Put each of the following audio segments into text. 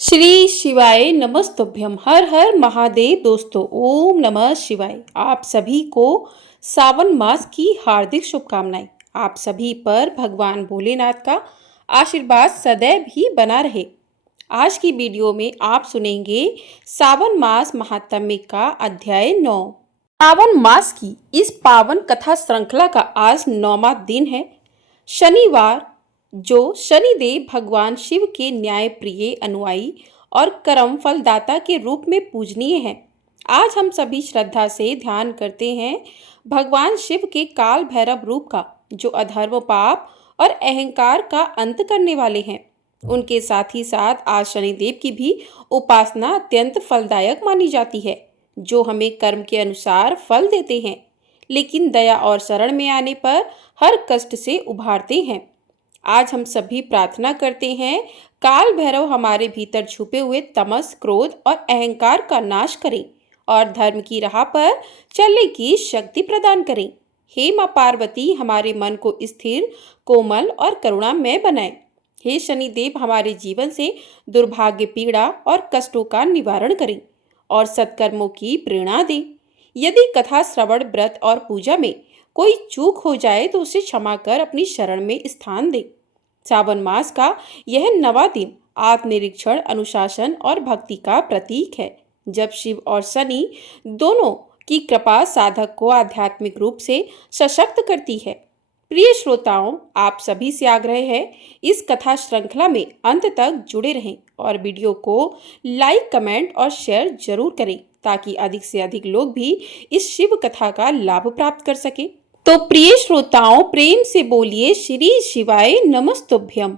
श्री शिवाय नमस्तुभ्यम। हर हर महादेव। दोस्तों, ओम नमः शिवाय। आप सभी को सावन मास की हार्दिक शुभकामनाएं। आप सभी पर भगवान भोलेनाथ का आशीर्वाद सदैव ही बना रहे। आज की वीडियो में आप सुनेंगे सावन मास महात्म्य का अध्याय 9। सावन मास की इस पावन कथा श्रृंखला का आज 9वां दिन है, शनिवार, जो शनिदेव भगवान शिव के न्याय प्रिय अनुयायी और कर्म फलदाता के रूप में पूजनीय है। आज हम सभी श्रद्धा से ध्यान करते हैं भगवान शिव के काल भैरव रूप का, जो अधर्म, पाप और अहंकार का अंत करने वाले हैं। उनके साथ ही साथ आज शनिदेव की भी उपासना अत्यंत फलदायक मानी जाती है, जो हमें कर्म के अनुसार फल देते हैं, लेकिन दया और शरण में आने पर हर कष्ट से उभारते हैं। आज हम सभी प्रार्थना करते हैं, काल भैरव हमारे भीतर छुपे हुए तमस, क्रोध और अहंकार का नाश करें और धर्म की राह पर चलने की शक्ति प्रदान करें। हे माँ पार्वती, हमारे मन को स्थिर, कोमल और करुणामय बनाएं। हे शनिदेव, हमारे जीवन से दुर्भाग्य, पीड़ा और कष्टों का निवारण करें और सत्कर्मों की प्रेरणा दें। यदि कथा श्रवण, व्रत और पूजा में कोई चूक हो जाए तो उसे क्षमा कर अपनी शरण में स्थान दें। सावन मास का यह 9वां दिन आत्मनिरीक्षण, अनुशासन और भक्ति का प्रतीक है, जब शिव और शनि दोनों की कृपा साधक को आध्यात्मिक रूप से सशक्त करती है। प्रिय श्रोताओं, आप सभी से आग्रह है, इस कथा श्रृंखला में अंत तक जुड़े रहें और वीडियो को लाइक, कमेंट और शेयर जरूर करें, ताकि अधिक से अधिक लोग भी इस शिव कथा का लाभ प्राप्त कर सके। तो प्रिय श्रोताओं, प्रेम से बोलिए श्री शिवाय नमस्तुभ्यम।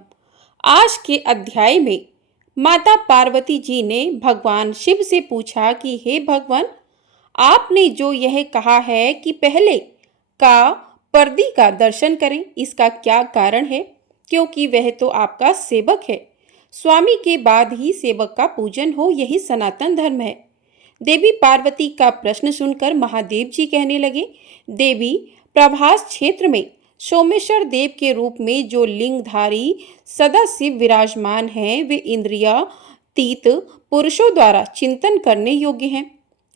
आज के अध्याय में माता पार्वती जी ने भगवान शिव से पूछा कि हे भगवान, आपने जो यह कहा है कि पहले का पर्दी का दर्शन करें, इसका क्या कारण है? क्योंकि वह तो आपका सेवक है। स्वामी के बाद ही सेवक का पूजन हो, यही सनातन धर्म है। देवी पार्वती का प्रश्न सुनकर महादेव जी कहने लगे, देवी, प्रभास क्षेत्र में सोमेश्वर देव के रूप में जो लिंगधारी सदा शिव विराजमान हैं, वे इंद्रियातीत पुरुषों द्वारा चिंतन करने योग्य हैं।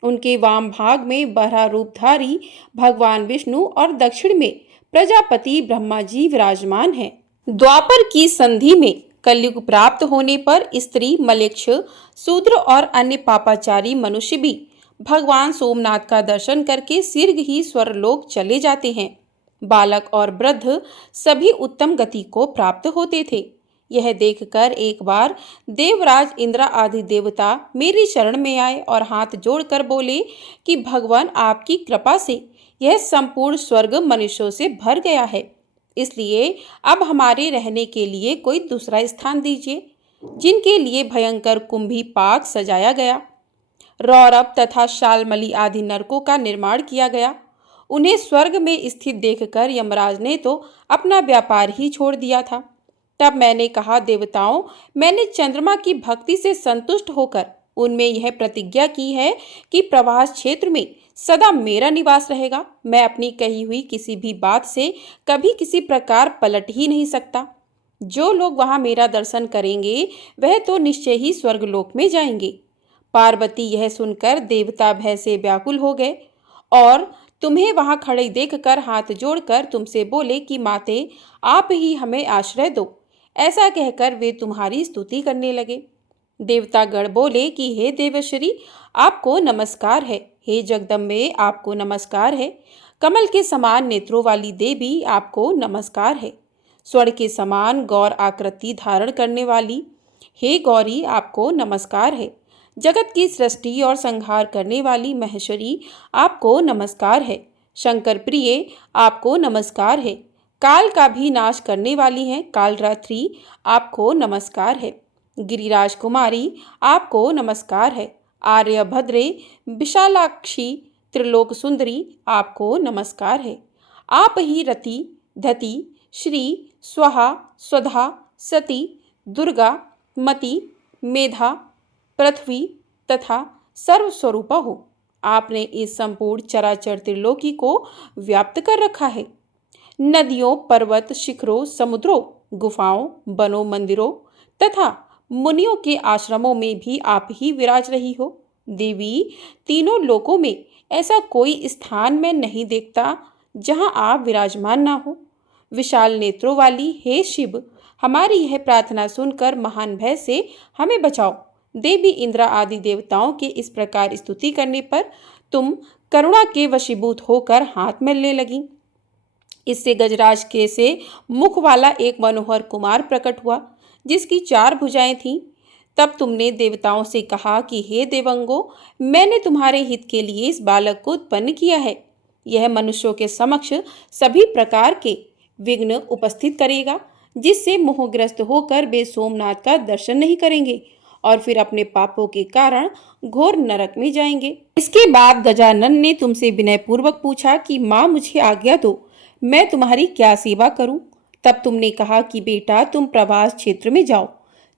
उनके वाम भाग में बरहा रूपधारी भगवान विष्णु और दक्षिण में प्रजापति ब्रह्मा जी विराजमान हैं। द्वापर की संधि में कलयुग प्राप्त होने पर स्त्री, मलेच्छ, शूद्र और अन्य पापाचारी मनुष्य भी भगवान सोमनाथ का दर्शन करके शीघ्र ही स्वर्गलोक चले जाते हैं। बालक और वृद्ध सभी उत्तम गति को प्राप्त होते थे। यह देखकर एक बार देवराज इंद्र आदि देवता मेरी शरण में आए और हाथ जोड़कर बोले कि भगवान, आपकी कृपा से यह संपूर्ण स्वर्ग मनुष्यों से भर गया है, इसलिए अब हमारे रहने के लिए कोई दूसरा स्थान दीजिए। जिनके लिए भयंकर कुंभी पाक सजाया गया, रौरव तथा शालमली आदि नरकों का निर्माण किया गया। उन्हें स्वर्ग में स्थित देखकर यमराज ने तो अपना व्यापार ही छोड़ दिया था। तब मैंने कहा, देवताओं, मैंने चंद्रमा की भक्ति से संतुष्ट होकर उनमें यह प्रतिज्ञा की है कि प्रभास क्षेत्र में सदा मेरा निवास रहेगा। मैं अपनी कही हुई किसी भी बात से कभी किसी प्रकार पलट ही नहीं सकता। जो लोग वहां मेरा दर्शन करेंगे वह तो निश्चय ही स्वर्गलोक में जाएंगे। पार्वती यह सुनकर देवता भय से व्याकुल हो गए और तुम्हें वहां खड़े देखकर हाथ जोड़कर तुमसे बोले कि माते, आप ही हमें आश्रय दो। ऐसा कहकर वे तुम्हारी स्तुति करने लगे। देवतागण बोले कि हे देवश्री, आपको नमस्कार है। हे जगदम्बे, आपको नमस्कार है। कमल के समान नेत्रों वाली देवी, आपको नमस्कार है। स्वर्ण के समान गौर आकृति धारण करने वाली हे गौरी, आपको नमस्कार है। जगत की सृष्टि और संहार करने वाली महेश्वरी, आपको नमस्कार है। शंकर प्रिय, आपको नमस्कार है। काल का भी नाश करने वाली हैं कालरात्रि, आपको नमस्कार है। गिरिराज कुमारी, आपको नमस्कार है। आर्यभद्रे, विशालाक्षी, त्रिलोक सुंदरी, आपको नमस्कार है। आप ही रति, धति, श्री, स्वाहा, स्वधा, सती, दुर्गा, मति, मेधा, पृथ्वी तथा सर्वस्वरूपा हो। आपने इस संपूर्ण चराचर त्रिलोकी को व्याप्त कर रखा है। नदियों, पर्वत, शिखरों, समुद्रों, गुफाओं, वनों, मंदिरों तथा मुनियों के आश्रमों में भी आप ही विराज रही हो। देवी, तीनों लोकों में ऐसा कोई स्थान मैं नहीं देखता जहां आप विराजमान ना हो। विशाल नेत्रों वाली हे शिव, हमारी यह प्रार्थना सुनकर महान भय से हमें बचाओ। देवी इंद्र आदि देवताओं के इस प्रकार स्तुति करने पर तुम करुणा के वशीभूत होकर हाथ मलने लगी। इससे गजराज के से मुख वाला एक मनोहर कुमार प्रकट हुआ, जिसकी 4 भुजाएं थीं। तब तुमने देवताओं से कहा कि हे देवंगो, मैंने तुम्हारे हित के लिए इस बालक को उत्पन्न किया है। यह मनुष्यों के समक्ष सभी प्रकार के विघ्न उपस्थित करेगा, जिससे मोहग्रस्त होकर वे सोमनाथ का दर्शन नहीं करेंगे और फिर अपने पापों के कारण घोर नरक में जाएंगे। इसके बाद गजानन ने तुमसे विनयपूर्वक पूछा कि माँ, मुझे आज्ञा दो, मैं तुम्हारी क्या सेवा करूं? तब तुमने कहा कि बेटा, तुम प्रवास क्षेत्र में जाओ,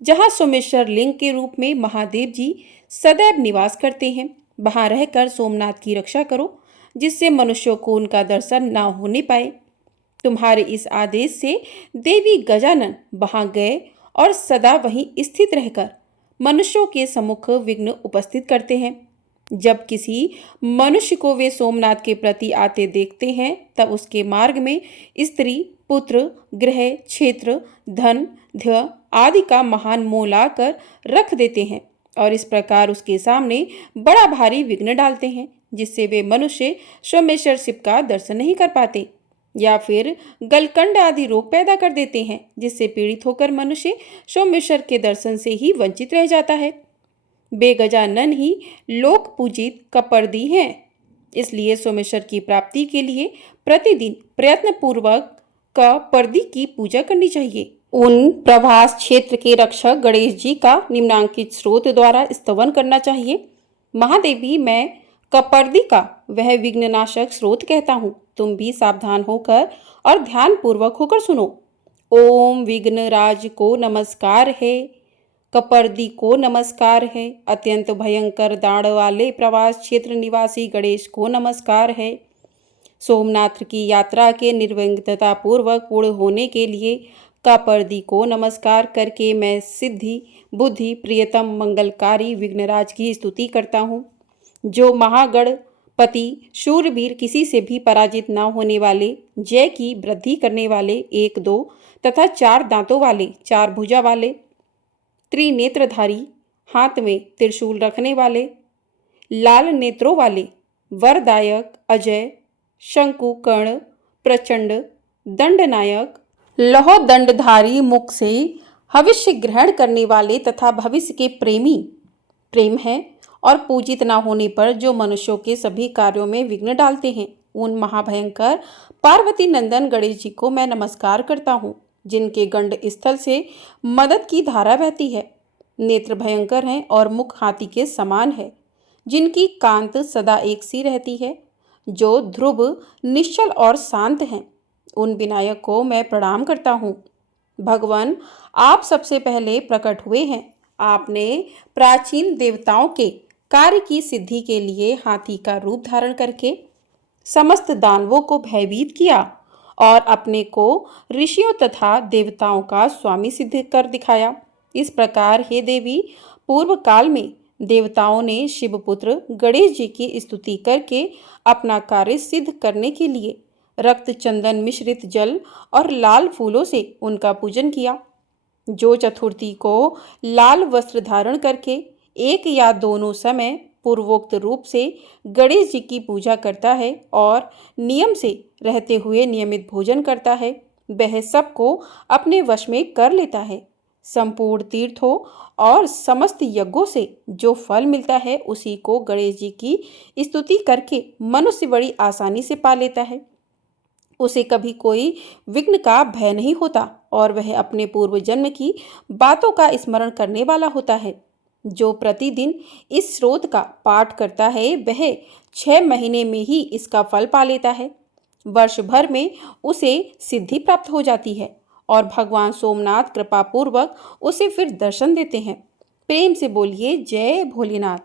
जहां सोमेश्वर लिंग के रूप में महादेव जी सदैव निवास करते हैं। वहां रहकर सोमनाथ की रक्षा करो, जिससे मनुष्यों को उनका दर्शन न होने पाए। तुम्हारे इस आदेश से देवी गजानन वहां गए और सदा वहीं स्थित रहकर मनुष्यों के सम्मुख विघ्न उपस्थित करते हैं। जब किसी मनुष्य को वे सोमनाथ के प्रति आते देखते हैं, तब उसके मार्ग में स्त्री, पुत्र, गृह, क्षेत्र, धन, ध्य आदि का महान मोह लाकर रख देते हैं और इस प्रकार उसके सामने बड़ा भारी विघ्न डालते हैं, जिससे वे मनुष्य सोमेश्वर शिव का दर्शन नहीं कर पाते, या फिर गलकंड आदि रोग पैदा कर देते हैं, जिससे पीड़ित होकर मनुष्य सोमेश्वर के दर्शन से ही वंचित रह जाता है। बेगजानन ही लोक पूजित कपर्दी हैं। इसलिए सोमेश्वर की प्राप्ति के लिए प्रतिदिन प्रयत्न पूर्वक कपर्दी की पूजा करनी चाहिए। उन प्रभास क्षेत्र के रक्षक गणेश जी का निम्नांकित स्रोत द्वारा स्तवन करना चाहिए। महादेवी, मैं कपर्दी का वह विघ्ननाशक स्रोत कहता हूँ। तुम भी सावधान होकर और ध्यान पूर्वक होकर सुनो। ओम विघ्नराज को नमस्कार है, कपर्दी को नमस्कार है, अत्यंत भयंकर दाढ़ वाले प्रवास क्षेत्र निवासी गणेश को नमस्कार है। सोमनाथ की यात्रा के निर्विघ्नता पूर्वक पूर्ण होने के लिए कपर्दी को नमस्कार करके मैं सिद्धि, बुद्धि, प्रियतम, मंगलकारी विघ्नराज की स्तुति करता हूँ, जो महागणपति शूरवीर, किसी से भी पराजित न होने वाले, जय की वृद्धि करने वाले, 1, 2 तथा 4 दांतों वाले, 4 भुजा वाले, त्रिनेत्रधारी, हाथ में त्रिशूल रखने वाले, लाल नेत्रों वाले, वरदायक, अजय, शंकु, कर्ण, प्रचंड, दंडनायक, लौह दंडधारी, मुख से भविष्य ग्रहण करने वाले तथा भविष्य के प्रेम है और पूजित न होने पर जो मनुष्यों के सभी कार्यों में विघ्न डालते हैं, उन महाभयंकर पार्वती नंदन गणेश जी को मैं नमस्कार करता हूँ, जिनके गंड स्थल से मदद की धारा बहती है। नेत्र भयंकर हैं और मुख हाथी के समान है, जिनकी कांत सदा एक सी रहती है, जो ध्रुव, निश्चल और शांत हैं। उन विनायक को मैं प्रणाम करता हूँ। भगवान, आप सबसे पहले प्रकट हुए हैं। आपने प्राचीन देवताओं के कार्य की सिद्धि के लिए हाथी का रूप धारण करके समस्त दानवों को भयभीत किया और अपने को ऋषियों तथा देवताओं का स्वामी सिद्ध कर दिखाया। इस प्रकार हे देवी, पूर्व काल में देवताओं ने शिवपुत्र गणेश जी की स्तुति करके अपना कार्य सिद्ध करने के लिए रक्त, चंदन मिश्रित जल और लाल फूलों से उनका पूजन किया। जो चतुर्थी को लाल वस्त्र धारण करके एक या दोनों समय पूर्वोक्त रूप से गणेश जी की पूजा करता है और नियम से रहते हुए नियमित भोजन करता है, वह सबको अपने वश में कर लेता है। संपूर्ण तीर्थों और समस्त यज्ञों से जो फल मिलता है, उसी को गणेश जी की स्तुति करके मनुष्य बड़ी आसानी से पा लेता है। उसे कभी कोई विघ्न का भय नहीं होता और वह अपने पूर्व जन्म की बातों का स्मरण करने वाला होता है। जो प्रतिदिन इस स्रोत का पाठ करता है, वह 6 महीने में ही इसका फल पा लेता है। वर्ष भर में उसे सिद्धि प्राप्त हो जाती है और भगवान सोमनाथ कृपा पूर्वक उसे फिर दर्शन देते हैं। प्रेम से बोलिए जय भोलेनाथ।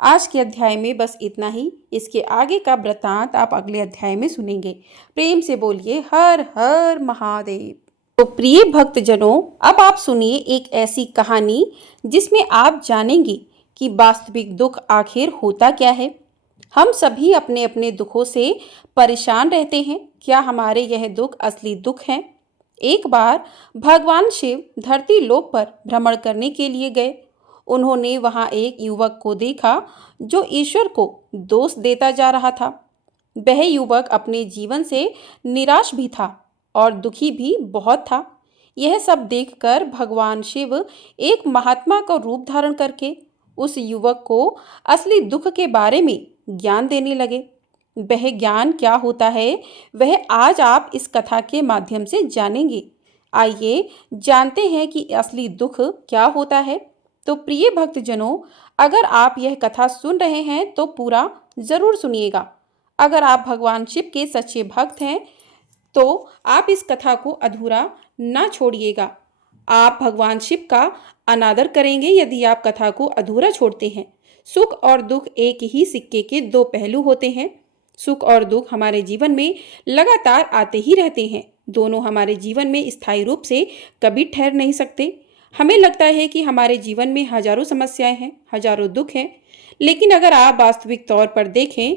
आज के अध्याय में बस इतना ही। इसके आगे का वृत्तांत आप अगले अध्याय में सुनेंगे। प्रेम से बोलिए हर हर महादेव। तो प्रिय भक्तजनों, अब आप सुनिए एक ऐसी कहानी जिसमें आप जानेंगे कि वास्तविक दुख आखिर होता क्या है। हम सभी अपने अपने दुखों से परेशान रहते हैं। क्या हमारे यह दुख असली दुख हैं? एक बार भगवान शिव धरती लोक पर भ्रमण करने के लिए गए। उन्होंने वहां एक युवक को देखा जो ईश्वर को दोष देता जा रहा था। वह युवक अपने जीवन से निराश भी था और दुखी भी बहुत था। यह सब देखकर भगवान शिव एक महात्मा का रूप धारण करके उस युवक को असली दुख के बारे में ज्ञान देने लगे। वह ज्ञान क्या होता है, वह आज आप इस कथा के माध्यम से जानेंगे। आइए जानते हैं कि असली दुख क्या होता है। तो प्रिय भक्तजनों, अगर आप यह कथा सुन रहे हैं तो पूरा जरूर सुनिएगा। अगर आप भगवान शिव के सच्चे भक्त हैं तो आप इस कथा को अधूरा ना छोड़िएगा। आप भगवान शिव का अनादर करेंगे यदि आप कथा को अधूरा छोड़ते हैं। सुख और दुख एक ही सिक्के के दो पहलू होते हैं। सुख और दुख हमारे जीवन में लगातार आते ही रहते हैं। दोनों हमारे जीवन में स्थायी रूप से कभी ठहर नहीं सकते। हमें लगता है कि हमारे जीवन में हजारों समस्याएं हैं, हजारों दुख हैं, लेकिन अगर आप वास्तविक तौर पर देखें,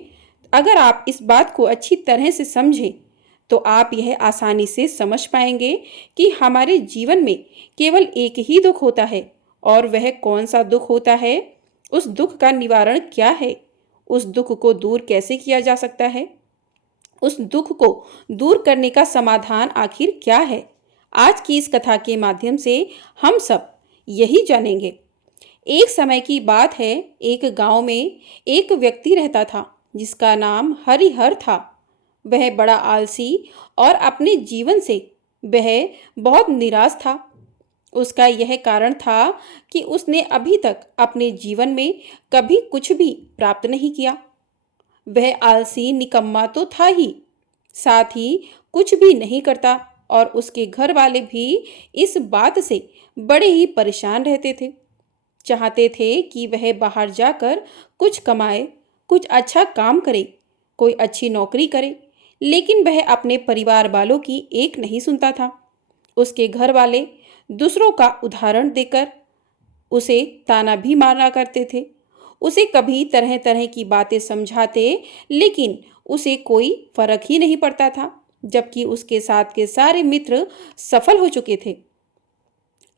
अगर आप इस बात को अच्छी तरह से समझें तो आप यह आसानी से समझ पाएंगे कि हमारे जीवन में केवल एक ही दुख होता है। और वह कौन सा दुख होता है, उस दुख का निवारण क्या है, उस दुख को दूर कैसे किया जा सकता है, उस दुख को दूर करने का समाधान आखिर क्या है। आज की इस कथा के माध्यम से हम सब यही जानेंगे। एक समय की बात है, एक गांव में एक व्यक्ति रहता था जिसका नाम हरिहर था। वह बड़ा आलसी और अपने जीवन से वह बहुत निराश था। उसका यह कारण था कि उसने अभी तक अपने जीवन में कभी कुछ भी प्राप्त नहीं किया। वह आलसी निकम्मा तो था ही, साथ ही कुछ भी नहीं करता और उसके घर वाले भी इस बात से बड़े ही परेशान रहते थे। चाहते थे कि वह बाहर जाकर कुछ कमाए, कुछ अच्छा काम करे, कोई अच्छी नौकरी करे, लेकिन वह अपने परिवार वालों की एक नहीं सुनता था। उसके घर वाले दूसरों का उदाहरण देकर उसे ताना भी मारा करते थे। उसे कभी तरह तरह की बातें समझाते, लेकिन उसे कोई फर्क ही नहीं पड़ता था, जबकि उसके साथ के सारे मित्र सफल हो चुके थे।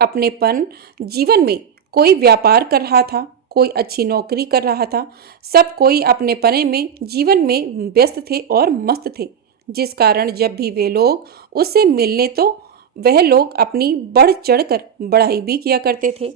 अपनेपन जीवन में कोई व्यापार कर रहा था, कोई अच्छी नौकरी कर रहा था। सब कोई अपने पने में जीवन में व्यस्त थे और मस्त थे, जिस कारण जब भी वे लोग उससे मिलने तो वह लोग अपनी बढ़ चढ़कर बड़ाई भी किया करते थे।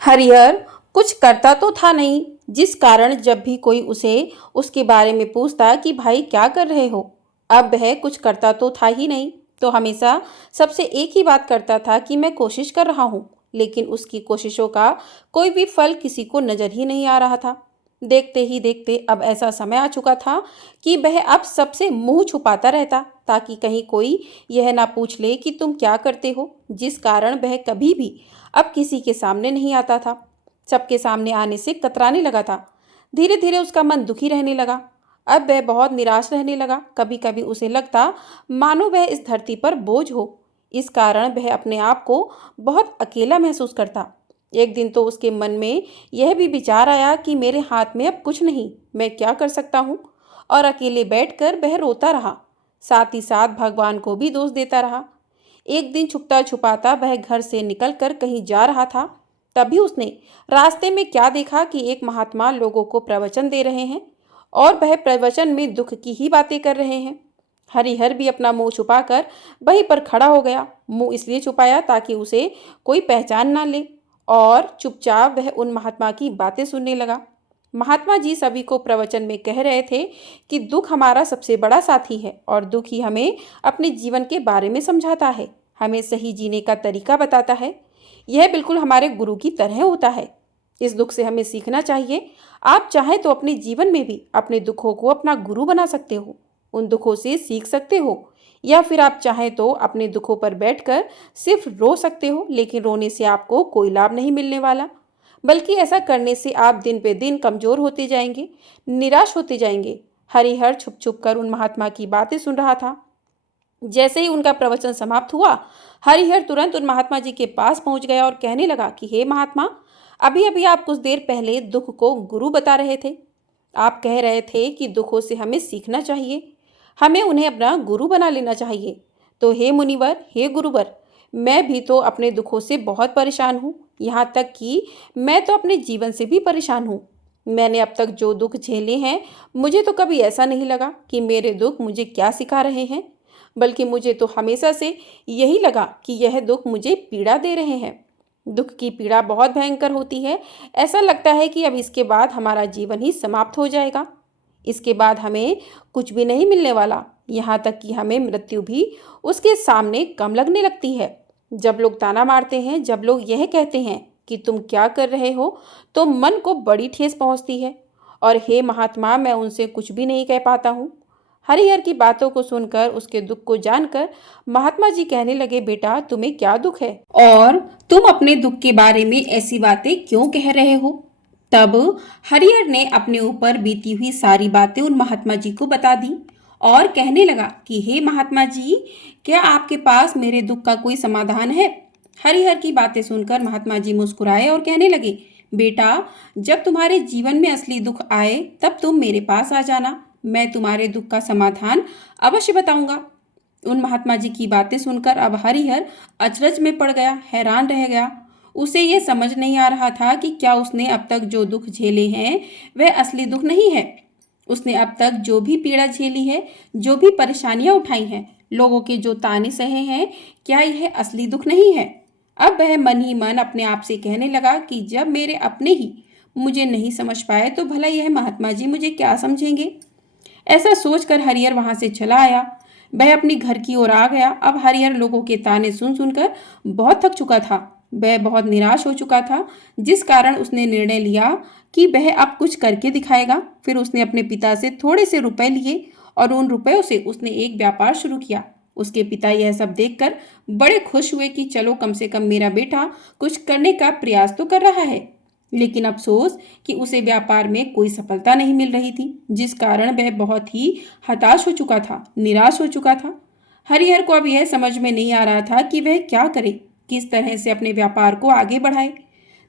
हरिहर कुछ करता तो था नहीं, जिस कारण जब भी कोई उसे उसके बारे में पूछता कि भाई क्या कर रहे हो, अब वह कुछ करता तो था ही नहीं, तो हमेशा सबसे एक ही बात करता था कि मैं कोशिश कर रहा हूँ। लेकिन उसकी कोशिशों का कोई भी फल किसी को नजर ही नहीं आ रहा था। देखते ही देखते अब ऐसा समय आ चुका था कि वह अब सबसे मुंह छुपाता रहता, ताकि कहीं कोई यह ना पूछ ले कि तुम क्या करते हो, जिस कारण वह कभी भी अब किसी के सामने नहीं आता था। सबके सामने आने से कतराने लगा था। धीरे धीरे उसका मन दुखी रहने लगा। अब वह बहुत निराश रहने लगा। कभी कभी उसे लगता मानो वह इस धरती पर बोझ हो। इस कारण वह अपने आप को बहुत अकेला महसूस करता। एक दिन तो उसके मन में यह भी विचार आया कि मेरे हाथ में अब कुछ नहीं, मैं क्या कर सकता हूँ। और अकेले बैठकर वह रोता रहा, साथ ही साथ भगवान को भी दोष देता रहा। एक दिन छुपता छुपाता वह घर से निकलकर कहीं जा रहा था। तभी उसने रास्ते में क्या देखा कि एक महात्मा लोगों को प्रवचन दे रहे हैं और वह प्रवचन में दुख की ही बातें कर रहे हैं। हरिहर भी अपना मुंह छुपाकर वहीं पर खड़ा हो गया। मुंह इसलिए छुपाया ताकि उसे कोई पहचान ना ले, और चुपचाप वह उन महात्मा की बातें सुनने लगा। महात्मा जी सभी को प्रवचन में कह रहे थे कि दुख हमारा सबसे बड़ा साथी है और दुख ही हमें अपने जीवन के बारे में समझाता है, हमें सही जीने का तरीका बताता है। यह बिल्कुल हमारे गुरु की तरह होता है। इस दुख से हमें सीखना चाहिए। आप चाहें तो अपने जीवन में भी अपने दुखों को अपना गुरु बना सकते हो, उन दुखों से सीख सकते हो, या फिर आप चाहें तो अपने दुखों पर बैठकर सिर्फ रो सकते हो, लेकिन रोने से आपको कोई लाभ नहीं मिलने वाला, बल्कि ऐसा करने से आप दिन पे दिन कमजोर होते जाएंगे, निराश होते जाएंगे। हरिहर छुप छुप कर उन महात्मा की बातें सुन रहा था। जैसे ही उनका प्रवचन समाप्त हुआ, हरिहर तुरंत उन महात्मा जी के पास पहुंच गया और कहने लगा कि हे महात्मा, अभी अभी आप कुछ देर पहले दुख को गुरु बता रहे थे। आप कह रहे थे कि दुखों से हमें सीखना चाहिए, हमें उन्हें अपना गुरु बना लेना चाहिए। तो हे मुनिवर, हे गुरुवर, मैं भी तो अपने दुखों से बहुत परेशान हूँ। यहाँ तक कि मैं तो अपने जीवन से भी परेशान हूँ। मैंने अब तक जो दुख झेले हैं, मुझे तो कभी ऐसा नहीं लगा कि मेरे दुख मुझे क्या सिखा रहे हैं, बल्कि मुझे तो हमेशा से यही लगा कि यह दुख मुझे पीड़ा दे रहे हैं। दुख की पीड़ा बहुत भयंकर होती है। ऐसा लगता है कि अब इसके बाद हमारा जीवन ही समाप्त हो जाएगा। इसके बाद हमें कुछ भी नहीं मिलने वाला। यहाँ तक कि हमें मृत्यु भी उसके सामने कम लगने लगती है। जब लोग ताना मारते हैं, जब लोग यह कहते हैं कि तुम क्या कर रहे हो, तो मन को बड़ी ठेस पहुँचती है। और हे महात्मा, मैं उनसे कुछ भी नहीं कह पाता हूँ। हरिहर की बातों को सुनकर, उसके दुख को जानकर महात्मा जी कहने लगे, बेटा तुम्हें क्या दुख है और तुम अपने दुख के बारे में ऐसी बातें क्यों कह रहे हो। तब हरिहर ने अपने ऊपर बीती हुई सारी बातें उन महात्मा जी को बता दी और कहने लगा कि हे महात्मा जी, क्या आपके पास मेरे दुख का कोई समाधान है। हरिहर की बातें सुनकर महात्मा जी मुस्कुराए और कहने लगे, बेटा जब तुम्हारे जीवन में असली दुख आए तब तुम मेरे पास आ जाना, मैं तुम्हारे दुख का समाधान अवश्य बताऊंगा। उन महात्मा जी की बातें सुनकर अब हरिहर अचरज में पड़ गया, हैरान रह गया। उसे यह समझ नहीं आ रहा था कि क्या उसने अब तक जो दुख झेले हैं वह असली दुख नहीं है। उसने अब तक जो भी पीड़ा झेली है, जो भी परेशानियां उठाई हैं, लोगों के जो ताने सहे हैं, क्या यह असली दुख नहीं है। अब वह मन ही मन अपने आप से कहने लगा कि जब मेरे अपने ही मुझे नहीं समझ पाए तो भला यह महात्मा जी मुझे क्या समझेंगे। ऐसा सोचकर हरिहर वहां से चला आया। वह अपनी घर की ओर आ गया। अब हरिहर लोगों के ताने सुन सुनकर बहुत थक चुका था। वह बहुत निराश हो चुका था, जिस कारण उसने निर्णय लिया कि वह अब कुछ करके दिखाएगा। फिर उसने अपने पिता से थोड़े से रुपए लिए और उन रुपयों से उसने एक व्यापार शुरू किया। उसके पिता यह सब देखकर बड़े खुश हुए कि चलो कम से कम मेरा बेटा कुछ करने का प्रयास तो कर रहा है। लेकिन अफसोस कि उसे व्यापार में कोई सफलता नहीं मिल रही थी, जिस कारण वह बहुत ही हताश हो चुका था, निराश हो चुका था। हरिहर को अब यह समझ में नहीं आ रहा था कि वह क्या करे, किस तरह से अपने व्यापार को आगे बढ़ाए।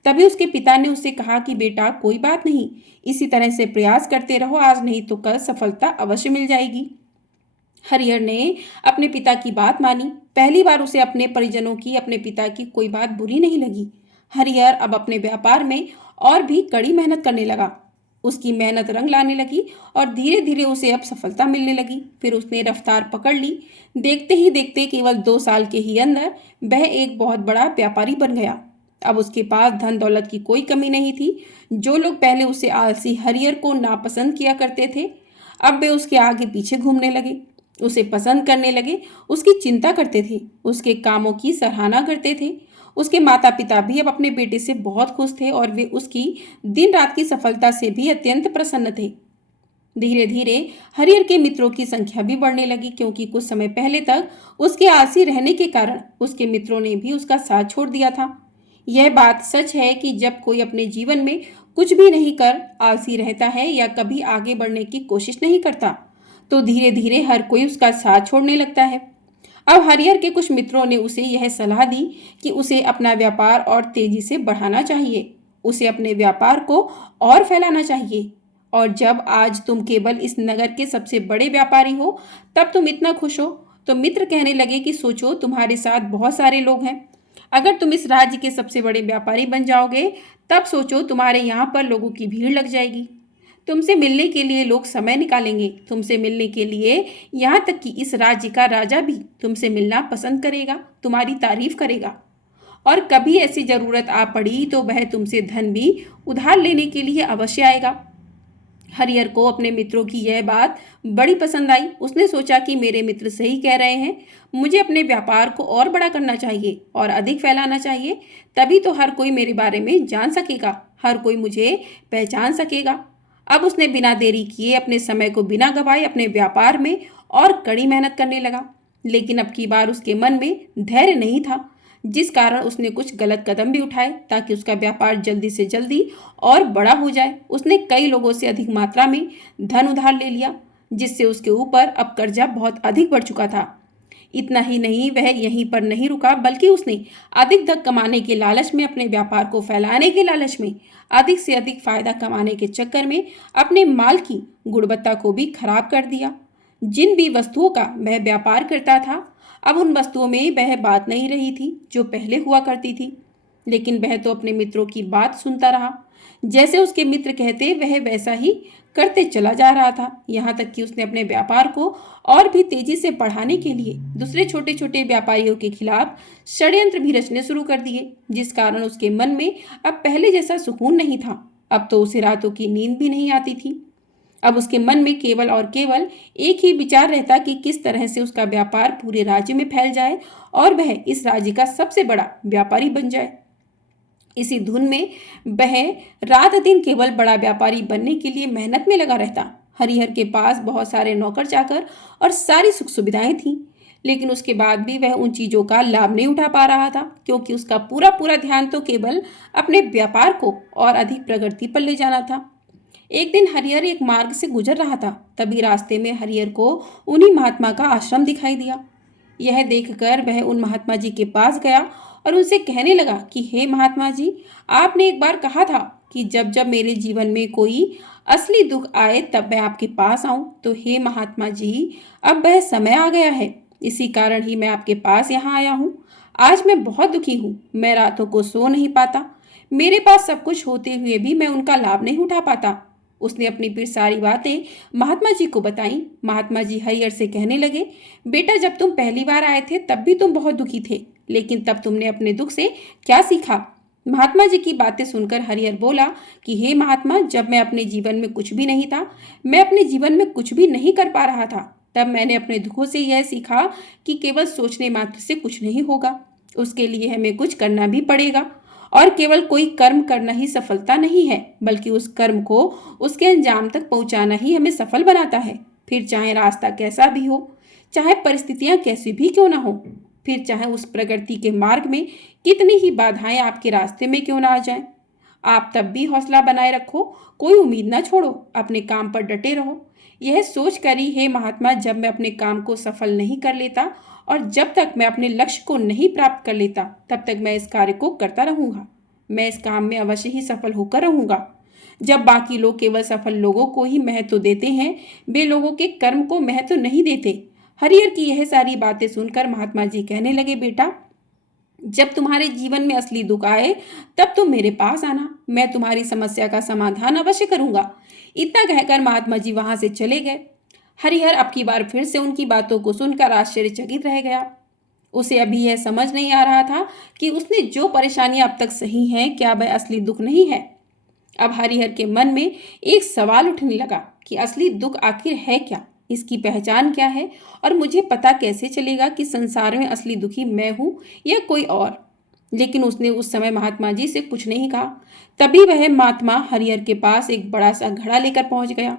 तभी उसके पिता ने उससे कहा कि बेटा कोई बात नहीं, इसी तरह से प्रयास करते रहो, आज नहीं तो कल सफलता अवश्य मिल जाएगी। हरिहर ने अपने पिता की बात मानी। पहली बार उसे अपने परिजनों की, अपने पिता की कोई बात बुरी नहीं लगी। हरिहर अब अपने व्यापार में और भी कड़ी मेहनत करने लगा। उसकी मेहनत रंग लाने लगी और धीरे धीरे उसे अब सफलता मिलने लगी। फिर उसने रफ्तार पकड़ ली। देखते ही देखते केवल 2 साल के ही अंदर वह एक बहुत बड़ा व्यापारी बन गया। अब उसके पास धन दौलत की कोई कमी नहीं थी। जो लोग पहले उसे आलसी हरिहर को नापसंद किया करते थे, अब वे उसके आगे पीछे घूमने लगे, उसे पसंद करने लगे, उसकी चिंता करते थे, उसके कामों की सराहना करते थे। उसके माता पिता भी अब अपने बेटे से बहुत खुश थे और वे उसकी दिन रात की सफलता से भी अत्यंत प्रसन्न थे। धीरे धीरे हरिहर के मित्रों की संख्या भी बढ़ने लगी, क्योंकि कुछ समय पहले तक उसके आलसी रहने के कारण उसके मित्रों ने भी उसका साथ छोड़ दिया था। यह बात सच है कि जब कोई अपने जीवन में कुछ भी नहीं कर आलसी रहता है या कभी आगे बढ़ने की कोशिश नहीं करता, तो धीरे धीरे हर कोई उसका साथ छोड़ने लगता है। अब हरिहर के कुछ मित्रों ने उसे यह सलाह दी कि उसे अपना व्यापार और तेजी से बढ़ाना चाहिए, उसे अपने व्यापार को और फैलाना चाहिए। और जब आज तुम केवल इस नगर के सबसे बड़े व्यापारी हो, तब तुम इतना खुश हो। तो मित्र कहने लगे कि सोचो, तुम्हारे साथ बहुत सारे लोग हैं। अगर तुम इस राज्य के सबसे बड़े व्यापारी बन जाओगे, तब सोचो तुम्हारे यहाँ पर लोगों की भीड़ लग जाएगी। तुमसे मिलने के लिए लोग समय निकालेंगे। तुमसे मिलने के लिए यहाँ तक कि इस राज्य का राजा भी तुमसे मिलना पसंद करेगा, तुम्हारी तारीफ करेगा। और कभी ऐसी जरूरत आ पड़ी तो वह तुमसे धन भी उधार लेने के लिए अवश्य आएगा। हरिहर को अपने मित्रों की यह बात बड़ी पसंद आई। उसने सोचा कि मेरे मित्र सही कह रहे हैं, मुझे अपने व्यापार को और बड़ा करना चाहिए और अधिक फैलाना चाहिए। तभी तो हर कोई मेरे बारे में जान सकेगा, हर कोई मुझे पहचान सकेगा। अब उसने बिना देरी किए, अपने समय को बिना गवाए अपने व्यापार में और कड़ी मेहनत करने लगा। लेकिन अब की बार उसके मन में धैर्य नहीं था, जिस कारण उसने कुछ गलत कदम भी उठाए ताकि उसका व्यापार जल्दी से जल्दी और बड़ा हो जाए। उसने कई लोगों से अधिक मात्रा में धन उधार ले लिया, जिससे उसके ऊपर अब कर्जा बहुत अधिक बढ़ चुका था। इतना ही नहीं, वह यहीं पर नहीं रुका, बल्कि उसने अधिक धन कमाने के लालच में, अपने व्यापार को फैलाने के लालच में, अधिक से अधिक फायदा कमाने के चक्कर में अपने माल की गुणवत्ता को भी खराब कर दिया। जिन भी वस्तुओं का वह व्यापार करता था, अब उन वस्तुओं में वह बात नहीं रही थी जो पहले हुआ करती थी। लेकिन वह तो अपने मित्रों की बात सुनता रहा। जैसे उसके मित्र कहते वह वैसा ही करते चला जा रहा था। यहाँ तक कि उसने अपने व्यापार को और भी तेजी से बढ़ाने के लिए दूसरे छोटे छोटे व्यापारियों के खिलाफ षड्यंत्र भी रचने शुरू कर दिए, जिस कारण उसके मन में अब पहले जैसा सुकून नहीं था। अब तो उसे रातों की नींद भी नहीं आती थी। अब उसके मन में केवल और केवल एक ही विचार रहता कि किस तरह से उसका व्यापार पूरे राज्य में फैल जाए और वह इस राज्य का सबसे बड़ा व्यापारी बन जाए। इसी धुन में वह रात दिन केवल बड़ा व्यापारी बनने के लिए मेहनत में लगा रहता। हरिहर के पास बहुत सारे नौकर चाकर और सारी सुख सुविधाएं थीं, लेकिन उसके बाद भी वह उन चीज़ों का लाभ नहीं उठा पा रहा था, क्योंकि उसका पूरा पूरा ध्यान तो केवल अपने व्यापार को और अधिक प्रगति पर ले जाना था। एक दिन हरिहर एक मार्ग से गुजर रहा था। तभी रास्ते में हरिहर को उन्हीं महात्मा का आश्रम दिखाई दिया। यह देखकर वह उन महात्मा जी के पास गया और उनसे कहने लगा कि हे महात्मा जी, आपने एक बार कहा था कि जब जब मेरे जीवन में कोई असली दुख आए तब मैं आपके पास आऊं। तो हे महात्मा जी, अब वह समय आ गया है। इसी कारण ही मैं आपके पास यहाँ आया हूँ। आज मैं बहुत दुखी हूँ। मैं रातों को सो नहीं पाता। मेरे पास सब कुछ होते हुए भी मैं उनका लाभ नहीं उठा पाता। उसने अपनी फिर सारी बातें महात्मा जी को बताई। महात्मा जी हरिहर से कहने लगे, बेटा, जब तुम पहली बार आए थे तब भी तुम बहुत दुखी थे, लेकिन तब तुमने अपने दुख से क्या सीखा? महात्मा जी की बातें सुनकर हरिहर बोला कि हे महात्मा, जब मैं अपने जीवन में कुछ भी नहीं था, मैं अपने जीवन में कुछ भी नहीं कर पा रहा था, तब मैंने अपने दुखों से यह सीखा कि केवल सोचने मात्र से कुछ नहीं होगा। उसके लिए हमें कुछ करना भी पड़ेगा। और केवल कोई कर्म करना ही सफलता नहीं है, बल्कि उस कर्म को उसके अंजाम तक पहुंचाना ही हमें सफल बनाता है। फिर चाहे रास्ता कैसा भी हो, चाहे परिस्थितियां कैसी भी क्यों ना हो, फिर चाहे उस प्रगति के मार्ग में कितनी ही बाधाएं आपके रास्ते में क्यों ना आ जाएं, आप तब भी हौसला बनाए रखो, कोई उम्मीद ना छोड़ो, अपने काम पर डटे रहो। यह सोच कर ही हे महात्मा, जब मैं अपने काम को सफल नहीं कर लेता और जब तक मैं अपने लक्ष्य को नहीं प्राप्त कर लेता, तब तक मैं इस कार्य को करता रहूंगा। मैं इस काम में अवश्य ही सफल होकर रहूंगा। जब बाकी लोग केवल सफल लोगों को ही महत्व देते हैं, वे लोगों के कर्म को महत्व नहीं देते। हरिहर की यह सारी बातें सुनकर महात्मा जी कहने लगे, बेटा, जब तुम्हारे जीवन में असली दुख आए तब तुम मेरे पास आना, मैं तुम्हारी समस्या का समाधान अवश्य करूंगा। इतना कहकर महात्मा जी वहां से चले गए। हरिहर अब की बार फिर से उनकी बातों को सुनकर आश्चर्यचकित रह गया। उसे अभी यह समझ नहीं आ रहा था कि उसने जो परेशानियां अब तक सही हैं, क्या वह असली दुख नहीं है। अब हरिहर के मन में एक सवाल उठने लगा कि असली दुख आखिर है क्या, इसकी पहचान क्या है, और मुझे पता कैसे चलेगा कि संसार में असली दुखी मैं हूं या कोई और। लेकिन उसने उस समय महात्मा जी से कुछ नहीं कहा। तभी वह महात्मा हरिहर के पास एक बड़ा सा घड़ा लेकर पहुंच गया।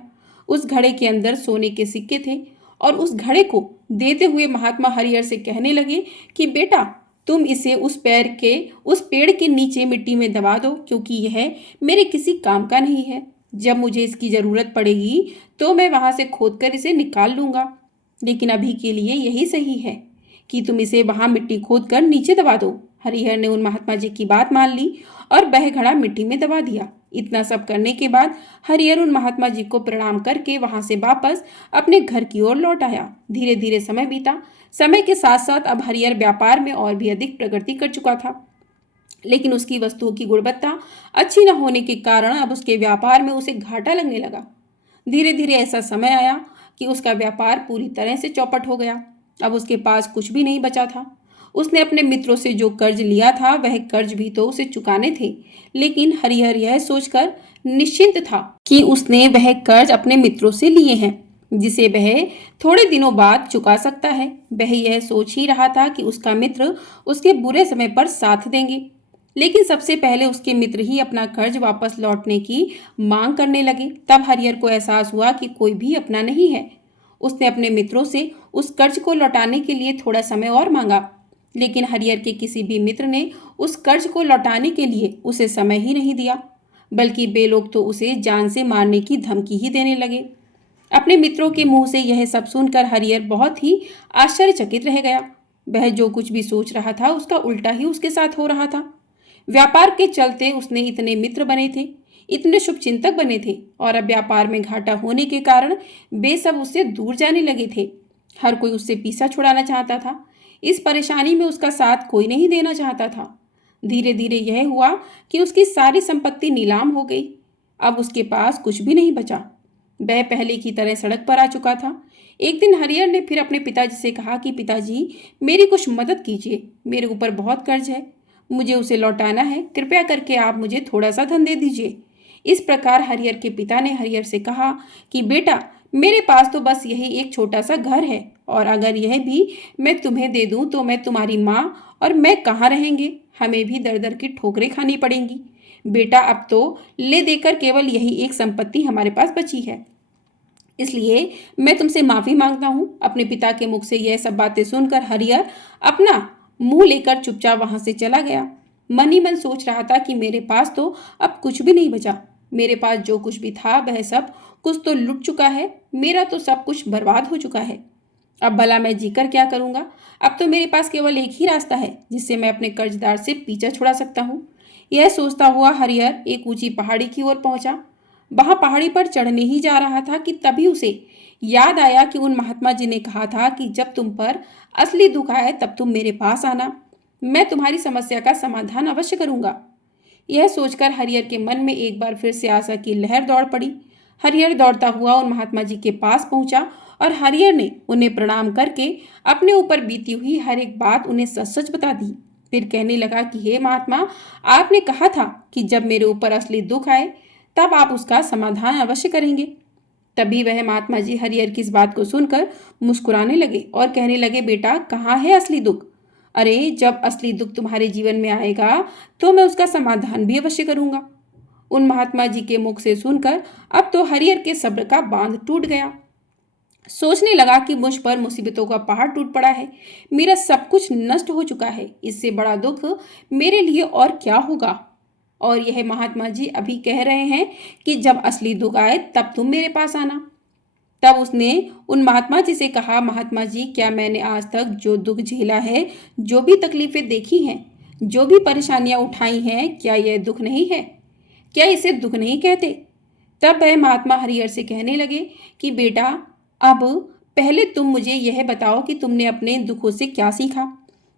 उस घड़े के अंदर सोने के सिक्के थे और उस घड़े को देते हुए महात्मा हरिहर से कहने लगे कि बेटा, तुम इसे उस पेड़ के नीचे मिट्टी में दबा दो, क्योंकि यह मेरे किसी काम का नहीं है। जब मुझे इसकी ज़रूरत पड़ेगी तो मैं वहां से खोदकर इसे निकाल लूंगा, लेकिन अभी के लिए यही सही है कि तुम इसे वहां मिट्टी खोदकर नीचे दबा दो। हरिहर ने उन महात्मा जी की बात मान ली और वह घड़ा मिट्टी में दबा दिया। इतना सब करने के बाद हरिहर उन महात्मा जी को प्रणाम करके वहां से वापस अपने घर की ओर लौट आया। धीरे धीरे समय बीता। समय के साथ साथ अब हरिहर व्यापार में और भी अधिक प्रगति कर चुका था, लेकिन उसकी वस्तुओं की गुणवत्ता अच्छी न होने के कारण अब उसके व्यापार में उसे घाटा लगने लगा। धीरे धीरे ऐसा समय आया कि उसका व्यापार पूरी तरह से चौपट हो गया। अब उसके पास कुछ भी नहीं बचा था। उसने अपने मित्रों से जो कर्ज लिया था, वह कर्ज भी तो उसे चुकाने थे, लेकिन हरिहर यह सोचकर निश्चिंत था कि उसने वह कर्ज अपने मित्रों से लिए हैं, जिसे वह थोड़े दिनों बाद चुका सकता है। वह यह सोच ही रहा था कि उसका मित्र उसके बुरे समय पर साथ देंगे, लेकिन सबसे पहले उसके मित्र ही अपना कर्ज वापस लौटने की मांग करने लगे। तब हरिहर को एहसास हुआ कि कोई भी अपना नहीं है। उसने अपने मित्रों से उस कर्ज को लौटाने के लिए थोड़ा समय और मांगा, लेकिन हरिहर के किसी भी मित्र ने उस कर्ज को लौटाने के लिए उसे समय ही नहीं दिया, बल्कि वे लोग तो उसे जान से मारने की धमकी ही देने लगे। अपने मित्रों के मुंह से यह सब सुनकर हरियर बहुत ही आश्चर्यचकित रह गया। वह जो कुछ भी सोच रहा था उसका उल्टा ही उसके साथ हो रहा था। व्यापार के चलते उसने इतने मित्र बने थे, इतने शुभचिंतक बने थे, और अब व्यापार में घाटा होने के कारण वे सब उससे दूर जाने लगे थे। हर कोई उससे पीछा छुड़ाना चाहता था। इस परेशानी में उसका साथ कोई नहीं देना चाहता था। धीरे धीरे यह हुआ कि उसकी सारी संपत्ति नीलाम हो गई। अब उसके पास कुछ भी नहीं बचा। वह पहले की तरह सड़क पर आ चुका था। एक दिन हरिहर ने फिर अपने पिताजी से कहा कि पिताजी, मेरी कुछ मदद कीजिए, मेरे ऊपर बहुत कर्ज है, मुझे उसे लौटाना है, कृपया करके आप मुझे थोड़ा सा धन दे दीजिए। इस प्रकार हरिहर के पिता ने हरिहर से कहा कि बेटा, मेरे पास तो बस यही एक छोटा सा घर है, और अगर यह भी मैं तुम्हें दे दूं तो मैं, तुम्हारी माँ और मैं कहाँ रहेंगे? हमें भी दर दर की ठोकरें खानी पड़ेंगी। बेटा, अब तो ले देकर केवल यही एक संपत्ति हमारे पास बची है, इसलिए मैं तुमसे माफी मांगता हूँ। अपने पिता के मुख से यह सब बातें सुनकर हरिहर अपना मुंह लेकर चुपचाप वहां से चला गया। मन ही मन सोच रहा था कि मेरे पास तो अब कुछ भी नहीं बचा। मेरे पास जो कुछ भी था वह सब कुछ तो लुट चुका है। मेरा तो सब कुछ बर्बाद हो चुका है। अब भला मैं जीकर क्या करूंगा? अब तो मेरे पास केवल एक ही रास्ता है जिससे मैं अपने कर्जदार से पीछा छुड़ा सकता हूँ। यह सोचता हुआ हरिहर एक ऊंची पहाड़ी की ओर पहुंचा। वहां पहाड़ी पर चढ़ने ही जा रहा था कि तभी उसे याद आया कि उन महात्मा जी ने कहा था कि जब तुम पर असली दुख आए तब तुम मेरे पास आना, मैं तुम्हारी समस्या का समाधान अवश्य करूंगा। यह सोचकर हरिहर के मन में एक बार फिर से आशा की लहर दौड़ पड़ी। हरिहर दौड़ता हुआ उन महात्मा जी के पास पहुंचा और हरिहर ने उन्हें प्रणाम करके अपने ऊपर बीती हुई हर एक बात उन्हें सच सच बता दी। फिर कहने लगा कि हे महात्मा, आपने कहा था कि जब मेरे ऊपर असली दुख आए तब आप उसका समाधान अवश्य करेंगे। तभी वह महात्मा जी हरिहर की इस बात को सुनकर मुस्कुराने लगे और कहने लगे, बेटा, कहाँ है असली दुख? अरे, जब असली दुख तुम्हारे जीवन में आएगा तो मैं उसका समाधान भी अवश्य करूंगा। उन महात्मा जी के मुख से सुनकर अब तो हरिहर के सब्र का बांध टूट गया। सोचने लगा कि मुझ पर मुसीबतों का पहाड़ टूट पड़ा है, मेरा सब कुछ नष्ट हो चुका है, इससे बड़ा दुख मेरे लिए और क्या होगा। और यह महात्मा जी अभी कह रहे हैं कि जब असली दुख आए तब तुम मेरे पास आना। तब उसने उन महात्मा जी से कहा, महात्मा जी, क्या मैंने आज तक जो दुख झेला है, जो भी तकलीफें देखी हैं, जो भी परेशानियां उठाई हैं, क्या यह दुख नहीं है? क्या इसे दुख नहीं कहते? तब वह महात्मा हरिहर से कहने लगे कि बेटा, अब पहले तुम मुझे यह बताओ कि तुमने अपने दुखों से क्या सीखा।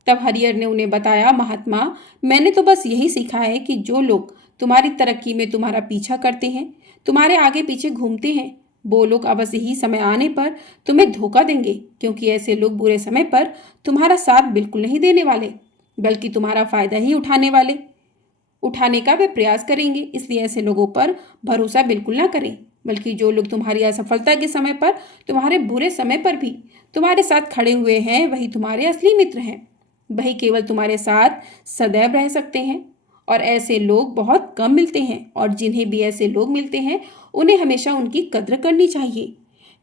तब हरिहर ने उन्हें बताया, महात्मा, मैंने तो बस यही सीखा है कि जो लोग तुम्हारी तरक्की में तुम्हारा पीछा करते हैं, तुम्हारे आगे पीछे घूमते हैं, वो लोग अवश्य ही समय आने पर तुम्हें धोखा देंगे, क्योंकि ऐसे लोग बुरे समय पर तुम्हारा साथ बिल्कुल नहीं देने वाले, बल्कि तुम्हारा फायदा ही उठाने का वे प्रयास करेंगे। इसलिए ऐसे लोगों पर भरोसा बिल्कुल ना करें, बल्कि जो लोग तुम्हारी असफलता के समय पर, तुम्हारे बुरे समय पर भी तुम्हारे साथ खड़े हुए हैं, वही तुम्हारे असली मित्र हैं। वही केवल तुम्हारे साथ सदैव रह सकते हैं, और ऐसे लोग बहुत कम मिलते हैं, और जिन्हें भी ऐसे लोग मिलते हैं उन्हें हमेशा उनकी कद्र करनी चाहिए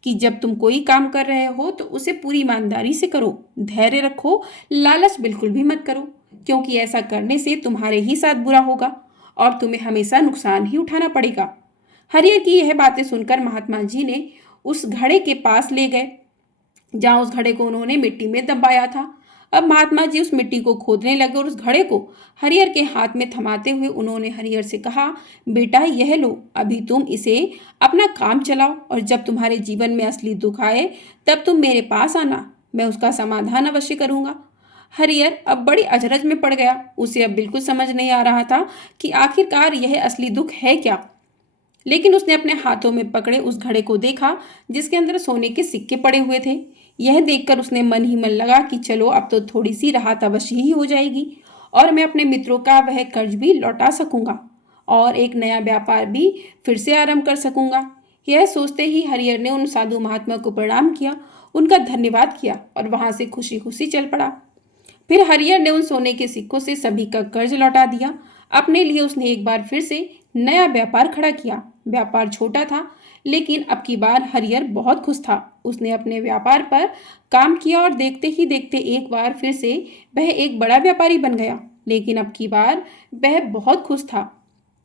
कि जब तुम कोई काम कर रहे हो तो उसे पूरी ईमानदारी से करो, धैर्य रखो, लालच बिल्कुल भी मत करो, क्योंकि ऐसा करने से तुम्हारे ही साथ बुरा होगा और तुम्हें हमेशा नुकसान ही उठाना पड़ेगा। हरिहर की यह बातें सुनकर महात्मा जी ने उस घड़े के पास ले गए जहां उस घड़े को उन्होंने मिट्टी में दबाया था। अब महात्मा जी उस मिट्टी को खोदने लगे और उस घड़े को हरिहर के हाथ में थमाते हुए उन्होंने हरिहर से कहा, बेटा, यह लो, अभी तुम इसे अपना काम चलाओ, और जब तुम्हारे जीवन में असली दुख आए तब तुम मेरे पास आना, मैं उसका समाधान अवश्य करूंगा। हरिहर अब बड़ी अचरज में पड़ गया। उसे अब बिल्कुल समझ नहीं आ रहा था कि आखिरकार यह असली दुख है क्या। लेकिन उसने अपने हाथों में पकड़े उस घड़े को देखा जिसके अंदर सोने के सिक्के पड़े हुए थे। यह देखकर उसने मन ही मन लगा कि चलो, अब तो थोड़ी सी राहत अवश्य ही हो जाएगी और मैं अपने मित्रों का वह कर्ज भी लौटा सकूंगा और एक नया व्यापार भी फिर से आरंभ कर सकूंगा। यह सोचते ही हरिहर ने उन साधु महात्मा को प्रणाम किया, उनका धन्यवाद किया और वहां से खुशी खुशी चल पड़ा। फिर हरिहर ने उन सोने के सिक्कों से सभी का कर्ज लौटा दिया। अपने लिए उसने एक बार फिर से नया व्यापार खड़ा किया। व्यापार छोटा था, लेकिन अब की बार हरिहर बहुत खुश था। उसने अपने व्यापार पर काम किया और देखते ही देखते एक बार फिर से वह एक बड़ा व्यापारी बन गया। लेकिन अब की बार वह बहुत खुश था।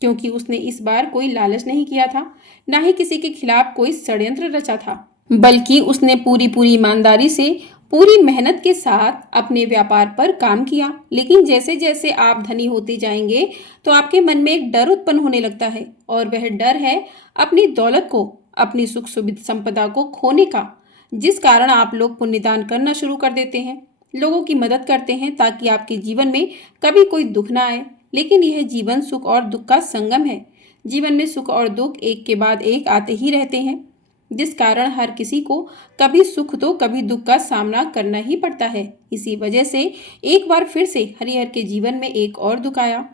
क्योंकि उसने इस बार कोई लालच नहीं किया था, ना ही किसी के खिलाफ कोई षड्यंत्र रचा था, बल्कि उसने पूरी पूरी ईमानदारी से, पूरी मेहनत के साथ अपने व्यापार पर काम किया। लेकिन जैसे जैसे आप धनी होते जाएंगे तो आपके मन में एक डर उत्पन्न होने लगता है, और वह डर है अपनी दौलत को, अपनी सुख सुविधा संपदा को खोने का, जिस कारण आप लोग पुण्यदान करना शुरू कर देते हैं, लोगों की मदद करते हैं ताकि आपके जीवन में कभी कोई दुख ना आए। लेकिन यह जीवन सुख और दुख का संगम है। जीवन में सुख और दुख एक के बाद एक आते ही रहते हैं, जिस कारण हर किसी को कभी सुख तो कभी दुख का सामना करना ही पड़ता है। इसी वजह से एक बार फिर से हरिहर के जीवन में एक और दुख आया।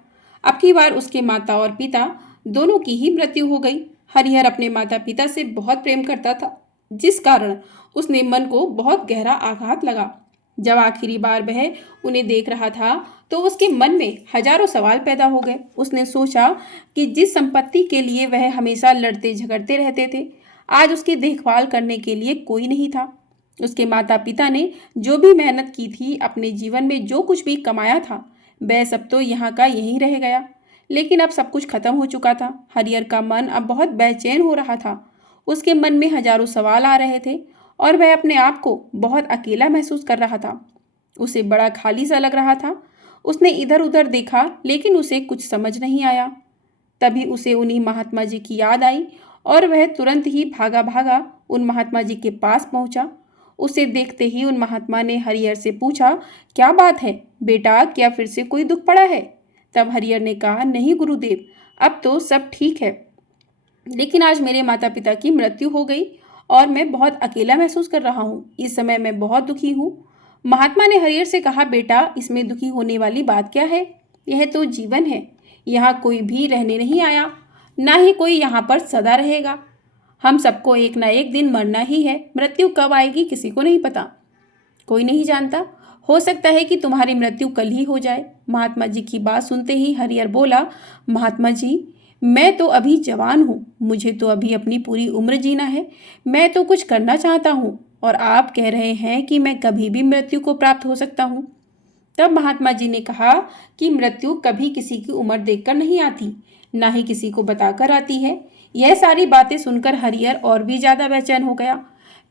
अब की बार उसके माता और पिता दोनों की ही मृत्यु हो गई। हरिहर अपने माता पिता से बहुत प्रेम करता था, जिस कारण उसने मन को बहुत गहरा आघात लगा। जब आखिरी बार वह उन्हें देख रहा था तो उसके मन में हजारों सवाल पैदा हो गए। उसने सोचा कि जिस संपत्ति के लिए वह हमेशा लड़ते झगड़ते रहते थे, आज उसकी देखभाल करने के लिए कोई नहीं था। उसके माता पिता ने जो भी मेहनत की थी, अपने जीवन में जो कुछ भी कमाया था, वह सब तो यहाँ का यहीं रह गया। लेकिन अब सब कुछ खत्म हो चुका था। हरिहर का मन अब बहुत बेचैन हो रहा था। उसके मन में हजारों सवाल आ रहे थे और वह अपने आप को बहुत अकेला महसूस कर रहा था। उसे बड़ा खाली सा लग रहा था। उसने इधर उधर देखा, लेकिन उसे कुछ समझ नहीं आया। तभी उसे उन्हीं महात्मा जी की याद आई और वह तुरंत ही भागा भागा उन महात्मा जी के पास पहुंचा। उसे देखते ही उन महात्मा ने हरिहर से पूछा, क्या बात है बेटा, क्या फिर से कोई दुख पड़ा है? तब हरिहर ने कहा, नहीं गुरुदेव, अब तो सब ठीक है, लेकिन आज मेरे माता पिता की मृत्यु हो गई और मैं बहुत अकेला महसूस कर रहा हूँ। इस समय मैं बहुत दुखी हूँ। महात्मा ने हरिहर से कहा, बेटा, इसमें दुखी होने वाली बात क्या है? यह तो जीवन है। यहाँ कोई भी रहने नहीं आया, ना ही कोई यहाँ पर सदा रहेगा। हम सबको एक ना एक दिन मरना ही है। मृत्यु कब आएगी किसी को नहीं पता, कोई नहीं जानता। हो सकता है कि तुम्हारी मृत्यु कल ही हो जाए। महात्मा जी की बात सुनते ही हरिहर बोला, महात्मा जी, मैं तो अभी जवान हूँ, मुझे तो अभी अपनी पूरी उम्र जीना है। मैं तो कुछ करना चाहता हूँ, और आप कह रहे हैं कि मैं कभी भी मृत्यु को प्राप्त हो सकता हूँ। तब महात्मा जी ने कहा कि मृत्यु कभी किसी की उम्र देखकर नहीं आती, ना ही किसी को बताकर आती है। यह सारी बातें सुनकर हरिहर और भी ज्यादा बेचैन हो गया।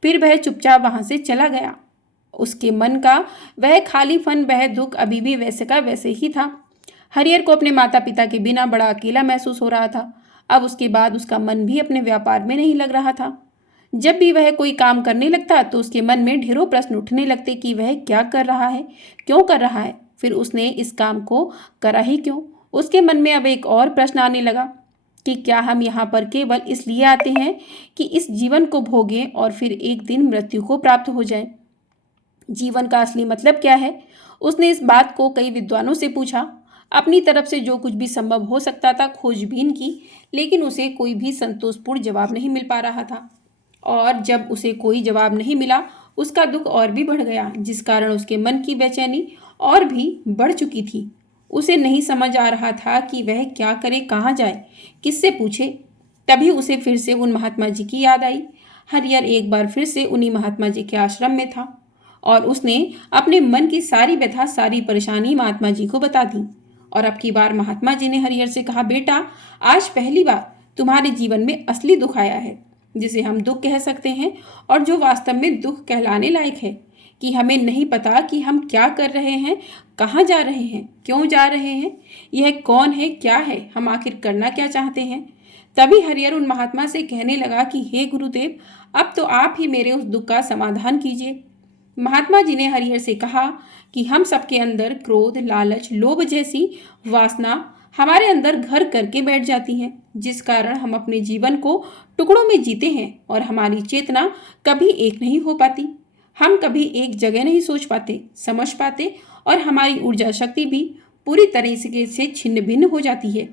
फिर वह चुपचाप वहां से चला गया। उसके मन का वह खालीपन, वह दुख अभी भी वैसे का वैसे ही था। हरिहर को अपने माता पिता के बिना बड़ा अकेला महसूस हो रहा था। अब उसके बाद उसका मन भी अपने व्यापार में नहीं लग रहा था। जब भी वह कोई काम करने लगता तो उसके मन में ढेरों प्रश्न उठने लगते कि वह क्या कर रहा है, क्यों कर रहा है, फिर उसने इस काम को करा ही क्यों। उसके मन में अब एक और प्रश्न आने लगा कि क्या हम यहाँ पर केवल इसलिए आते हैं कि इस जीवन को भोगें और फिर एक दिन मृत्यु को प्राप्त हो जाए? जीवन का असली मतलब क्या है? उसने इस बात को कई विद्वानों से पूछा, अपनी तरफ से जो कुछ भी संभव हो सकता था खोजबीन की, लेकिन उसे कोई भी संतोषपूर्ण जवाब नहीं मिल पा रहा था। और जब उसे कोई जवाब नहीं मिला, उसका दुख और भी बढ़ गया, जिस कारण उसके मन की बेचैनी और भी बढ़ चुकी थी। उसे नहीं समझ आ रहा था कि वह क्या करे, कहाँ जाए, किससे पूछे। तभी उसे फिर से उन महात्मा जी की याद आई। हरिहर एक बार फिर से उन्हीं महात्मा जी के आश्रम में था और उसने अपने मन की सारी व्यथा, सारी परेशानी महात्मा जी को बता दी। और अब की बार महात्मा जी ने हरिहर से कहा, बेटा, आज पहली बार तुम्हारे जीवन में असली दुख आया है, जिसे हम दुख कह सकते हैं, और जो वास्तव में दुख कहलाने लायक है, कि हमें नहीं पता कि हम क्या कर रहे हैं, कहाँ जा रहे हैं, क्यों जा रहे हैं, यह कौन है, क्या है, हम आखिर करना क्या चाहते हैं। तभी हरिहर उन महात्मा से कहने लगा कि हे गुरुदेव, अब तो आप ही मेरे उस दुख का समाधान कीजिए। महात्मा जी ने हरिहर से कहा कि हम सबके अंदर क्रोध, लालच, लोभ जैसी वासना हमारे अंदर घर करके बैठ जाती हैं, जिस कारण हम अपने जीवन को टुकड़ों में जीते हैं और हमारी चेतना कभी एक नहीं हो पाती। हम कभी एक जगह नहीं सोच पाते, समझ पाते, और हमारी ऊर्जा शक्ति भी पूरी तरीके से छिन्न भिन्न हो जाती है।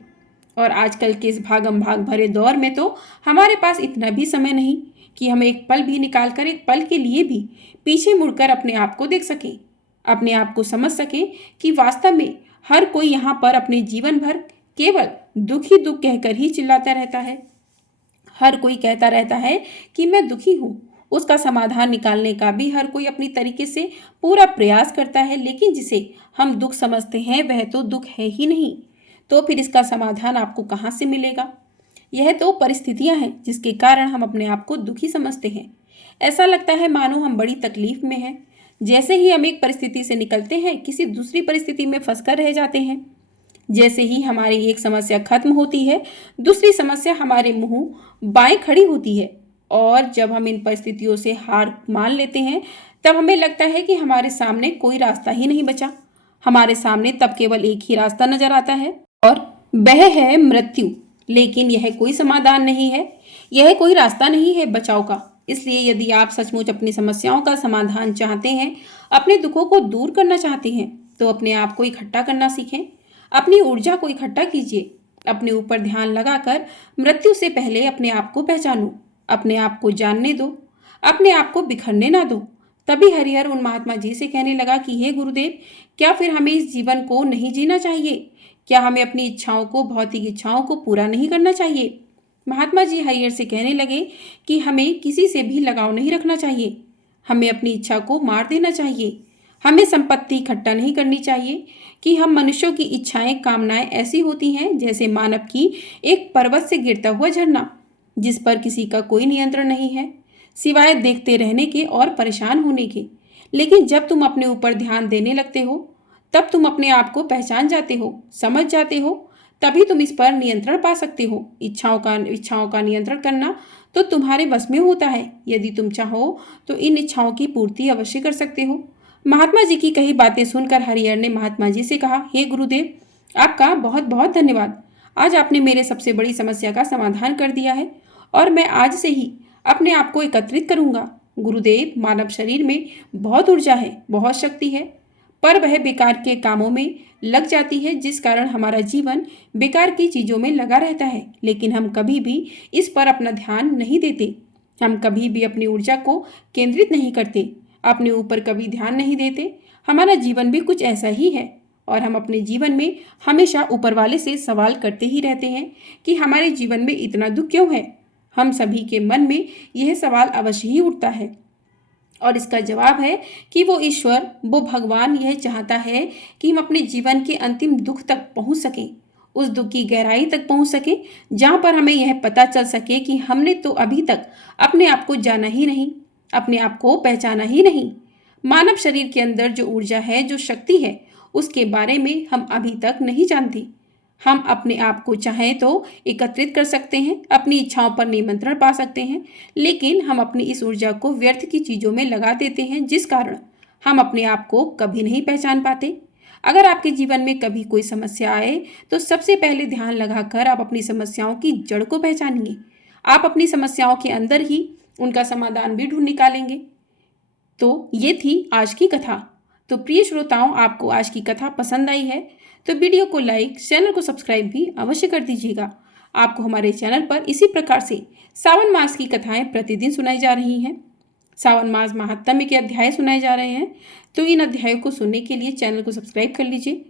और आजकल के इस भागम भाग भरे दौर में तो हमारे पास इतना भी समय नहीं कि हम एक पल भी निकाल कर, एक पल के लिए भी पीछे मुड़कर अपने आप को देख सकें, अपने आप को समझ सकें कि वास्तव में हर कोई यहाँ पर अपने जीवन भर केवल दुख ही दुख कहकर ही चिल्लाता रहता है। हर कोई कहता रहता है कि मैं दुखी हूँ। उसका समाधान निकालने का भी हर कोई अपनी तरीके से पूरा प्रयास करता है, लेकिन जिसे हम दुख समझते हैं वह तो दुख है ही नहीं। तो फिर इसका समाधान आपको कहाँ से मिलेगा? यह तो परिस्थितियां हैं जिसके कारण हम अपने आप को दुखी समझते हैं। ऐसा लगता है मानो हम बड़ी तकलीफ में हैं। जैसे ही हम एक परिस्थिति से निकलते हैं, किसी दूसरी परिस्थिति में फंसकर रह जाते हैं। जैसे ही हमारी एक समस्या खत्म होती है, दूसरी समस्या हमारे मुंह बाएं खड़ी होती है। और जब हम इन परिस्थितियों से हार मान लेते हैं, तब हमें लगता है कि हमारे सामने कोई रास्ता ही नहीं बचा। हमारे सामने तब केवल एक ही रास्ता नजर आता है, और वह है मृत्यु। लेकिन यह कोई समाधान नहीं है, यह कोई रास्ता नहीं है बचाव का। इसलिए यदि आप सचमुच अपनी समस्याओं का समाधान चाहते हैं, अपने दुखों को दूर करना चाहते हैं, तो अपने आप को इकट्ठा करना सीखें। अपनी ऊर्जा को इकट्ठा कीजिए। अपने ऊपर ध्यान लगाकर मृत्यु से पहले अपने आप को पहचानो। अपने आप को जानने दो। अपने आप को बिखरने ना दो। तभी हरिहर उन महात्मा जी से कहने लगा कि हे गुरुदेव, क्या फिर हमें इस जीवन को नहीं जीना चाहिए? क्या हमें अपनी इच्छाओं को, भौतिक इच्छाओं को पूरा नहीं करना चाहिए? महात्मा जी हरिहर से कहने लगे कि हमें किसी से भी लगाव नहीं रखना चाहिए। हमें अपनी इच्छा को मार देना चाहिए। हमें संपत्ति इकट्ठा नहीं करनी चाहिए। कि हम मनुष्यों की इच्छाएं, कामनाएं ऐसी होती हैं जैसे मानव की एक पर्वत से गिरता हुआ झरना, जिस पर किसी का कोई नियंत्रण नहीं है, सिवाय देखते रहने के और परेशान होने के। लेकिन जब तुम अपने ऊपर ध्यान देने लगते हो, तब तुम अपने आप को पहचान जाते हो, समझ जाते हो। तभी तुम इस पर नियंत्रण पा सकते हो। इच्छाओं का नियंत्रण करना तो तुम्हारे बस में होता है। यदि तुम चाहो तो इन इच्छाओं की पूर्ति अवश्य कर सकते हो। महात्मा जी की कही बातें सुनकर हरिहर ने महात्मा जी से कहा, हे गुरुदेव, आपका बहुत बहुत धन्यवाद। आज आपने मेरे सबसे बड़ी समस्या का समाधान कर दिया है, और मैं आज से ही अपने आप को एकत्रित करूंगा। गुरुदेव, मानव शरीर में बहुत ऊर्जा है, बहुत शक्ति है, पर वह बेकार के कामों में लग जाती है, जिस कारण हमारा जीवन बेकार की चीज़ों में लगा रहता है। लेकिन हम कभी भी इस पर अपना ध्यान नहीं देते। हम कभी भी अपनी ऊर्जा को केंद्रित नहीं करते, अपने ऊपर कभी ध्यान नहीं देते। हमारा जीवन भी कुछ ऐसा ही है, और हम अपने जीवन में हमेशा ऊपर वाले से सवाल करते ही रहते हैं कि हमारे जीवन में इतना दुख क्यों है। हम सभी के मन में यह सवाल अवश्य ही उठता है, और इसका जवाब है कि वो ईश्वर, वो भगवान यह चाहता है कि हम अपने जीवन के अंतिम दुख तक पहुंच सकें, उस दुख की गहराई तक पहुंच सकें, जहां पर हमें यह पता चल सके कि हमने तो अभी तक अपने आप को जाना ही नहीं, अपने आप को पहचाना ही नहीं। मानव शरीर के अंदर जो ऊर्जा है, जो शक्ति है, उसके बारे में हम अभी तक नहीं जानते। हम अपने आप को चाहें तो एकत्रित कर सकते हैं, अपनी इच्छाओं पर नियंत्रण पा सकते हैं, लेकिन हम अपनी इस ऊर्जा को व्यर्थ की चीज़ों में लगा देते हैं, जिस कारण हम अपने आप को कभी नहीं पहचान पाते। अगर आपके जीवन में कभी कोई समस्या आए, तो सबसे पहले ध्यान लगाकर आप अपनी समस्याओं की जड़ को पहचानिए। आप अपनी समस्याओं के अंदर ही उनका समाधान भी ढूंढ निकालेंगे। तो ये थी आज की कथा। तो प्रिय श्रोताओं, आपको आज की कथा पसंद आई है तो वीडियो को लाइक, चैनल को सब्सक्राइब भी अवश्य कर दीजिएगा। आपको हमारे चैनल पर इसी प्रकार से सावन मास की कथाएं प्रतिदिन सुनाई जा रही हैं। सावन मास महात्म्य के अध्याय सुनाए जा रहे हैं, तो इन अध्यायों को सुनने के लिए चैनल को सब्सक्राइब कर लीजिए।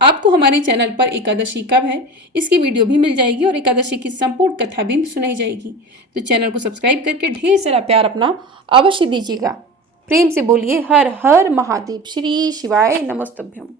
आपको हमारे चैनल पर एकादशी कब है, इसकी वीडियो भी मिल जाएगी, और एकादशी की संपूर्ण कथा भी सुनाई जाएगी। तो चैनल को सब्सक्राइब करके ढेर सारा प्यार अपना अवश्य दीजिएगा। प्रेम से बोलिए हर हर महादेव। श्री शिवाय नमस्तुभ्यम।